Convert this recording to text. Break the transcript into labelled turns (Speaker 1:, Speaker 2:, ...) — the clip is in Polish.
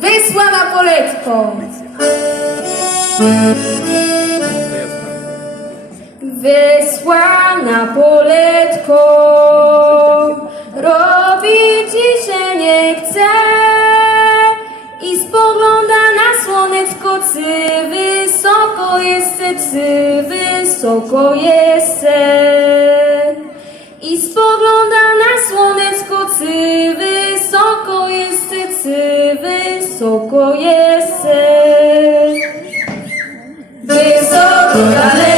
Speaker 1: Wysłana Poletko. Wysłana Poletko. Robi ci się nie chce i spogląda na słoneczko, cy wysoko jest, cy wysoko jest. Soko yese. Soko.